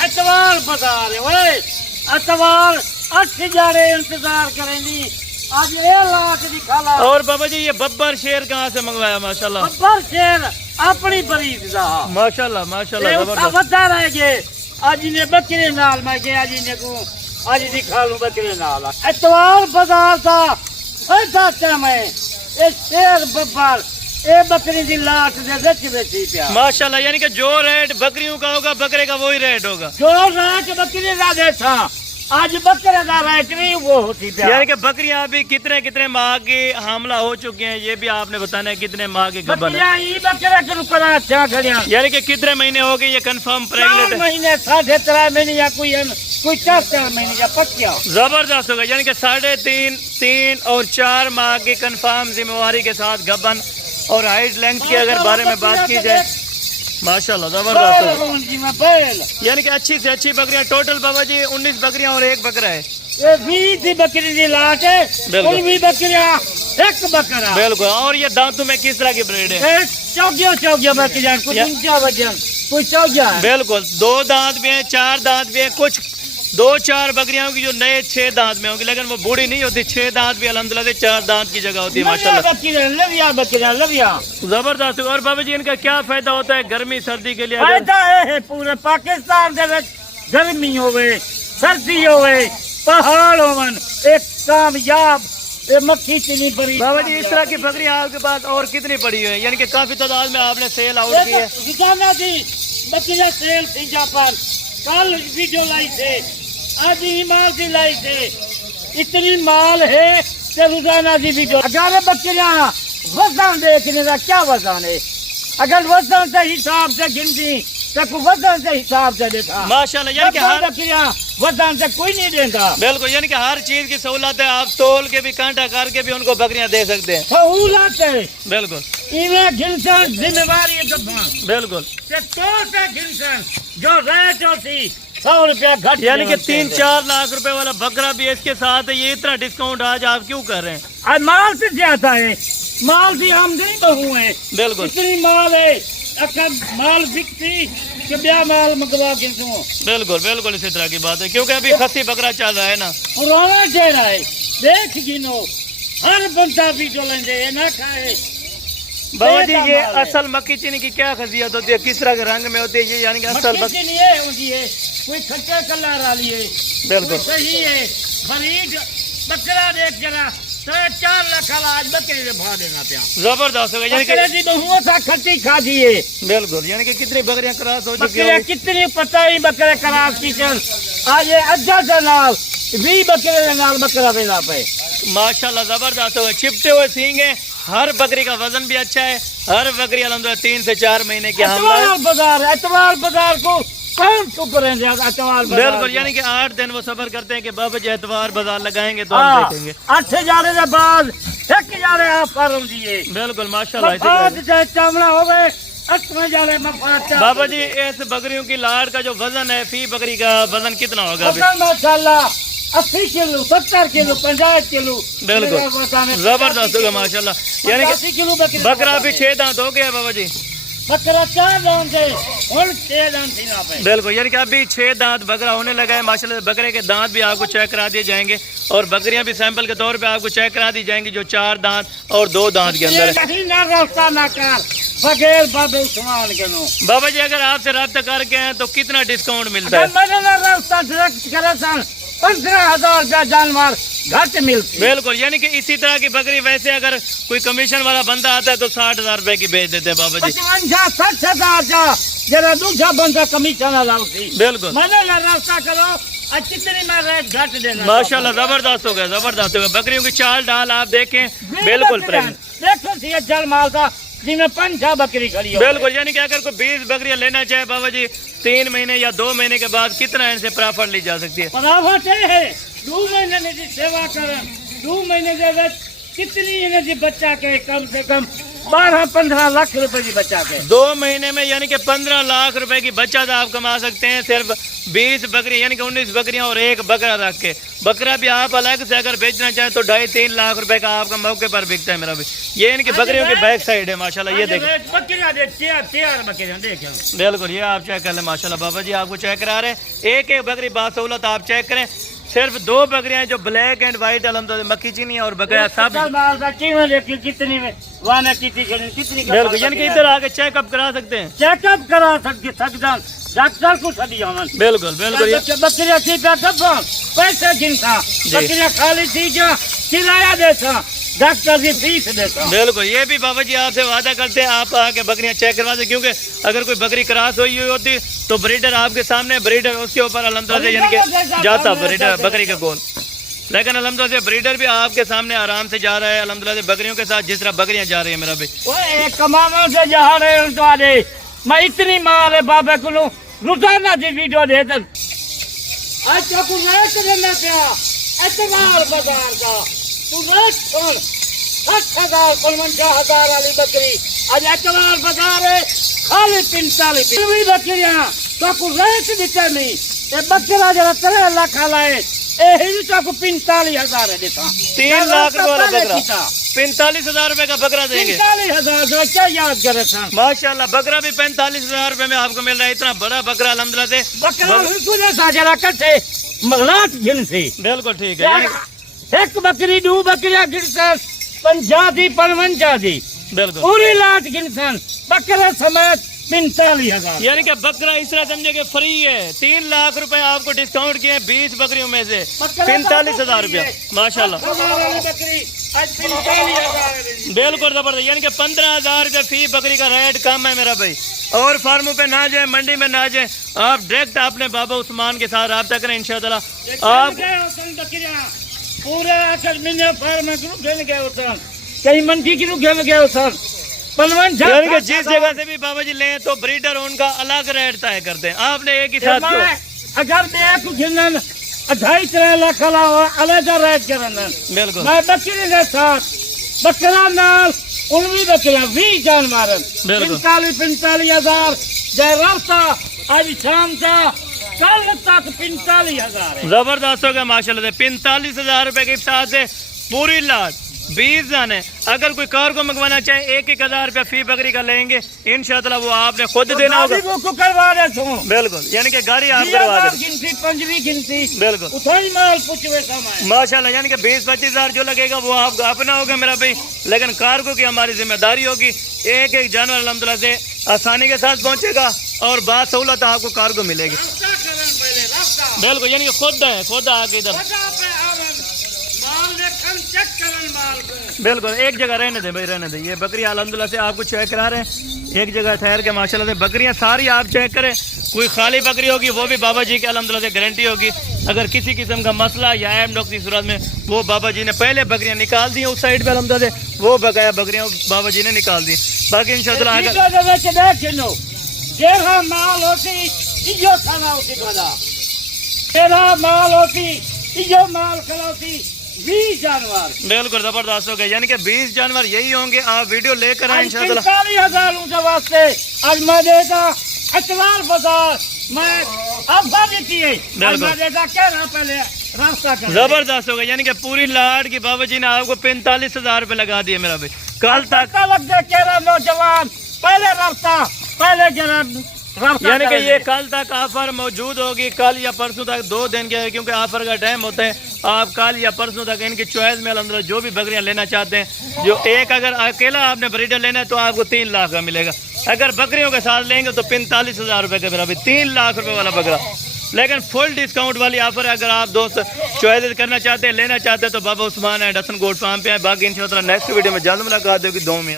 اتوار بازار ہے اوئے اتوار 8 جاڑے انتظار کریں گی آج یہ لاکھ دکھالا اور بابا جی یہ ببر شیر کہاں سے منگوایا ماشاءاللہ ببر شیر اپنی برید دا ماشاءاللہ ماشاءاللہ یہ زبردست ودا رہ گئے آج نے بکرے نال میں گیا آج نے کو آج دکھا لوں بکرے نال اتوار بازار دا ایسا ٹائم ہے یہ شیر ببر اے بکری دی لاٹ دے وچ بیٹھی پیا ماشاءاللہ یعنی کہ جو ریٹ بکریوں کا ہوگا بکرے کا وہی ریٹ ہوگا جو ریٹ بکری دا دے تھا آج بکرے دا ریٹ نہیں وہ ہوتی پیا یعنی کہ بکریاں ابھی کتنے ماہ کی حاملہ ہو چکی ہیں یہ بھی آپ نے بتانا ہے کتنے ماہ کی گبن ہے بکریاں ہی بکرے کے نکلا اچھا کھڑیاں یعنی کہ کتنے مہینے ہو گئے یہ کنفرم 4 پریگننٹ ہے مہینے 3.5 مہینے یا کوئی 4 مہینے یا پکیا زبردست ہوگا یعنی کہ 3.5 3 اور 4 ماہ کی کنفرم ذمہ داری کے ساتھ گبن اور ہائٹ لینتھ کے اگر بارے میں بات کی جائے ماشاءاللہ زبردست ہوگا یعنی کہ اچھی سے اچھی بکریاں ٹوٹل بابا جی 19 بکریاں اور ایک بکرا ہے یہ 20 بکری دی لاٹ ہے بالکل 20 بکریاں ایک بکرا بالکل اور یہ دانتوں میں کس طرح کی بریڈ ہے چوکیاں بکریاں کوئی 49 وجن کوئی 14 بالکل 2 دانت بھی ہیں 4 دانت بھی ہیں کچھ 2-4 بکریاں کی جو نئے 6 دانت میں ہوں گی لیکن وہ بوڑھی نہیں ہوتی 6 دانت بھی الحمدللہ 4 دانت کی جگہ ہوتی ہے ماشاءاللہ بکریاں لویا زبردست اور بابا جی ان کا کیا فائدہ ہوتا ہے گرمی سردی کے لیے فائدہ ہے پورے پاکستان دے وچ گرمی ہوے سردی ہوے پہاڑ ہون ایک کامیاب مکھی چنی پری بابا جی اس طرح کی بکریاں آپ کے پاس اور کتنی پڑی ہوئی ہیں یعنی کہ کافی تعداد میں آپ نے سیل آؤٹ کی ہے روزانہ دی بکریاں سیل تھی جا پر کل ویڈیو لائی تھے آج ہی مال دی لائی تھے اتنی مال ہے کہ روزانہ دی ویڈیو اگر بکریاں وزن دیکھنے کا کیا وزن ہے اگر وزن سے حساب سے گنتی تو وزن سے حساب سے دیکھا ماشاءاللہ یعنی کہ ہر بکریاں وزن سے کوئی نہیں دیتا بالکل یعنی کہ ہر چیز کی سہولت ہے آپ تول کے بھی کانٹا کر کے بھی ان کو بکریاں دے سکتے ہیں سہولت ہے بالکل ایویں گنسن ذمہ داری ہے بالکل تو سے گنسن جو ریٹ ہوتی 100 روپیہ گھٹ یعنی کہ 3-4 لاکھ روپے والا بکرا بھی اس کے ساتھ ہے یہ اتنا ڈسکاؤنٹ آج آپ کیوں کر رہے ہیں مال سے زیادہ ہے مال بھی آمدنی بہو ہے بالکل اتنی مال ہے اگر مال بکتی کہ بیا مال منگوا کے دوں بالکل بالکل اسی طرح کی بات ہے کیونکہ ابھی خسی بکرا چل رہا ہے نا پرانا چہرہ ہے دیکھ گنو ہر بندہ بھی جو لیں یہ نہ کھائے بابا جی یہ اصل مکی چینی کی کیا خاصیت ہوتی ہے کس طرح کے رنگ میں ہوتی ہے یہ یعنی کہ اصل مکی چینی ہے ہوتی ہے کوئی کھٹے کلر والی ہے بالکل صحیح ہے خرید بکرا دیکھ جرا 4 لاکھ آج بکرے سے بھا دینا پیا زبردست ہوگا یعنی کہ بکرے دی بہو تھا کھٹی کھا دیے بالکل یعنی کہ کتنی بکریاں کراس ہو چکی بکرے ہیں کتنی پتہ ہی بکرے کراس کی چل آج اجا سے نال 20 بکرے کے نال بکرا ویلا پہ ماشاءاللہ زبردست ہوگا چپٹے ہوئے سینگ ہیں ہر بکری کا وزن بھی اچھا ہے ہر بکری الحمدللہ 3 سے 4 مہینے کی حاملہ ہے اتوار بازار کو کون چپ رہے ہیں اتوار بازار بالکل یعنی کہ 8 دن وہ صبر کرتے ہیں کہ بابا جی اتوار بازار لگائیں گے تو ہم دیکھیں گے 8 جانے کے بعد 1 جانے آفر ہوں دیئے بالکل ماشاءاللہ اسی مفاد طرح سے چاملہ ہو گئے 8 جانے مفاد بابا جی اس بکریوں کی لاڑ کا جو وزن ہے فی بکری کا وزن کتنا ہوگا ابھی ماشاءاللہ 80 کلو 70 کلو 50 کلو بالکل زبردست ہوگا ماشاءاللہ یعنی کہ 80 کلو بکرا بھی 6 دانت ہو گیا بابا جی بکرا 4 دان تھے اور 6 دان تھی نا پہ بالکل یعنی کہ ابھی 6 دانت بکرا ہونے لگا ہے ماشاءاللہ بکرے کے دانت بھی آپ کو چیک کرا دیے جائیں گے اور بکریاں بھی سیمپل کے طور پہ آپ کو چیک کرا دی جائیں گی جو 4 دانت اور 2 دانت کے اندر ہے بغیر بابے عثمان کے نو بابا جی اگر آپ سے رابطہ کر کے ہیں تو کتنا ڈسکاؤنٹ ملتا ہے میں نے راستہ ڈائریکٹ کرا سن 15,000 کا جانور گھٹ ملتی بالکل یعنی کہ اسی طرح کی بکری ویسے اگر کوئی کمیشن والا بندہ آتا ہے تو 60,000 روپے کی بیچ دیتے ہیں بابا جی 55-60,000 کا جرا دوسرا بندہ کمیشن لاؤتی بالکل میں نے راستہ کرو کتنی میں ریٹ گھٹ دینا ماشاءاللہ زبردست ہو گیا زبردست ہو گیا بکریوں کی چال ڈال آپ دیکھیں بالکل دیکھو سی جل مال تھا جی میں 5 بکری کھڑی ہو بالکل یعنی کہ اگر کوئی 20 بکریاں لینا چاہے بابا جی 3 مہینے یا 2 مہینے کے بعد کتنا ان سے پرافٹ لی جا سکتی ہے پرافٹ ہے 2 مہینے کی سیوا کرن 2 مہینے دے وچ کتنی انہیں جی بچہ کے کم سے کم 12-15 لاکھ روپے کی بچہ کے 2 مہینے میں یعنی کہ 15 لاکھ روپے کی بچت آپ کما سکتے ہیں صرف 20 بکری یعنی کہ 19 بکریاں اور ایک بکرا رکھ کے. بکرا بھی آپ الگ سے اگر بیچنا چاہیں تو 2.5-3 لاکھ روپے کا آپ کا موقع پر بکتا ہے میرا بھی. یہ ان کی بکریوں کی بیک سائڈ ہے ماشاءاللہ. یہ دیکھیں بکریاں تیار بکریاں دیکھیں بالکل یہ آپ چیک کر لیں ماشاءاللہ. بابا جی آپ کو چیک کرا رہے ہیں ایک ایک بکری باسہولت آپ چیک کریں. صرف 2 بکریاں جو بلیک اینڈ وائٹ الحمدللہ مکی چینی اور بکرا سب کتنی میں وانا کتنی بالکل یعنی کہ ادھر آ کے چیک اپ کرا سکتے ہیں. چیک اپ کرا سکتا ڈاکٹر کو سدی آمن بالکل بالکل بکریاں تھی پہ ڈبا پیسے گنتا بکریاں خالی تھی جا کرایہ دیتا ڈاکٹر کی فیس دیتا. بالکل یہ بھی بابا جی آپ سے وعدہ کرتے ہیں آپ آ کے بکریاں چیک کروا دیں کیونکہ اگر کوئی بکری کراس ہوئی ہوتی تو بریڈر آپ کے سامنے بریڈر اس کے اوپر الحمدللہ سے یعنی کہ جاتا بریڈر بکری کے کول. لیکن الحمدللہ سے بریڈر بھی آپ کے سامنے آرام سے جا رہا ہے الحمدللہ سے بکریوں کے ساتھ جس طرح بکریاں جا رہی ہیں میرا بھی. کماما سے جا رہے ہیں تو میں اتنی مال ہے بابا کو روزانہ دی ویڈیو دے دیں آج کا کو ریٹ دینا پیا اعتبار بازار کا تو ریٹ سن 60,000 50,000 والی بکری آج اعتبار بازار ہے خالی 45 بکریاں تو کو ریٹ دیتے نہیں یہ بکرا جرا 3 لاکھ لائے یہ تو کو 45,000 دیتا 3 لاکھ روپے والا بکرا 45,000 روپے کا بکرا دیں گے. 45,000 کیا یاد کرے تھا ماشاءاللہ بکرا بھی 45,000 روپے میں آپ کو مل رہا ہے. اتنا بڑا بکرا الحمدللہ سے بکرا حکومت سا جرا کٹے مغلات گنسی بالکل ٹھیک ہے. ایک بکری 2 بکریاں گنسن 50 دی 55 دی بالکل پوری لاٹ گنسن بکرا سمیت 45,000 یعنی کہ بکرا اس طرح سمجھے کہ فری ہے. 3 لاکھ روپے آپ کو ڈسکاؤنٹ کیے 20 بکریوں میں سے 45,000 روپیہ ماشاءاللہ بکری آج 45,000 بالکل زبردست. یعنی کہ 15,000 روپے فی بکری کا ریٹ کم ہے میرا بھائی. اور فارموں پہ نہ جائیں منڈی میں نہ جائیں آپ ڈائریکٹ اپنے بابا عثمان کے ساتھ رابطہ کریں انشاءاللہ. آپ پورے 8 مہینے فارم گھل گئے ہوتا کہیں منڈی کی گھل گئے ہوتا یعنی کہ جس جگہ سے بھی بابا جی لیں تو بریڈر ان کا الگ ریٹ طے کرتے ہیں. آپ نے ایک ہی ساتھ اگر میں ایک گھنن 2.5-3 لاکھ علیحدہ ریٹ کرنا بالکل میں بکری کے ساتھ بکرا نال 19 بکریاں 20 جانور 45,000 جائے رفتہ آج شام کا کل تک 45,000 زبردست ہو گیا ماشاءاللہ سے. 45,000 روپے کے ساتھ سے پوری لاٹ 20 جانے. اگر کوئی کار کو منگوانا چاہے 1,000 روپے فی بکری کا لیں گے انشاءاللہ وہ آپ نے خود دینا ہوگا. بالکل یعنی کہ گاڑی آپ کروا دیں بالکل ماشاءاللہ. یعنی کہ 20-25 ہزار جو لگے گا وہ آپ کا اپنا ہوگا میرا بھائی. لیکن کارگو کی ہماری ذمہ داری ہوگی. ایک ایک جانور الحمدللہ سے آسانی کے ساتھ پہنچے گا اور بات سہولت آپ کو کارگو ملے گی بالکل. یعنی کہ خود آ کے ادھر بالکل ایک جگہ رہنے دیں بھائی رہنے دیں. یہ بکریاں الحمدللہ سے آپ کو چیک کرا رہے ہیں ایک جگہ ٹھہر کے ماشاءاللہ سے. بکریاں ساری آپ چیک کریں. کوئی خالی بکری ہوگی وہ بھی بابا جی کے الحمدللہ سے گارنٹی ہوگی. اگر کسی قسم کا مسئلہ یا ایم ڈاک کی صورت میں وہ بابا جی نے پہلے بکریاں نکال دی اس سائڈ پہ الحمدللہ سے وہ بقایا بکریاں بابا جی نے نکال دی. باقی انشاءاللہ مال ہوتی کھانا ہوتی تیرا مال ہوتی مال کھلاتی 20 جانور بالکل زبردست ہو گئے. یعنی کہ 20 جانور یہی ہوں گے. آپ ویڈیو لے کر آئیں انشاءاللہ. 45,000 واسطے آج میں دیتا اتوار بازار میں افا دیتی ہے میں دیتا کہہ رہا پہلے راستہ کر زبردست ہو گئے. یعنی کہ پوری لاٹ کی بابا جی نے آپ کو 45,000 روپے لگا دیے میرا بھائی. کل تک لگ دے کہہ رہا نوجوان پہلے راستہ پہلے جناب یعنی کہ یہ کل تک آفر موجود ہوگی. کل یا پرسوں تک 2 دن کے کیونکہ آفر کا ٹائم ہوتا ہے. آپ کل یا پرسوں تک ان کی چوائس میں الحمدللہ جو بھی بکریاں لینا چاہتے ہیں جو ایک اگر اکیلا آپ نے بریڈر لینا ہے تو آپ کو 3 لاکھ کا ملے گا. اگر بکریوں کے ساتھ لیں گے تو 45,000 روپے کا میرا بھی 3 لاکھ روپے والا بکرا. لیکن فل ڈسکاؤنٹ والی آفر ہے. اگر آپ دوست چوائس کرنا چاہتے ہیں لینا چاہتے ہیں تو بابا عثمان ہے ڈسن گوڈ فارم پہ ہے. باقی انشاءاللہ نیکسٹ ویڈیو میں جلد ملاقات ہوگی. 2 میں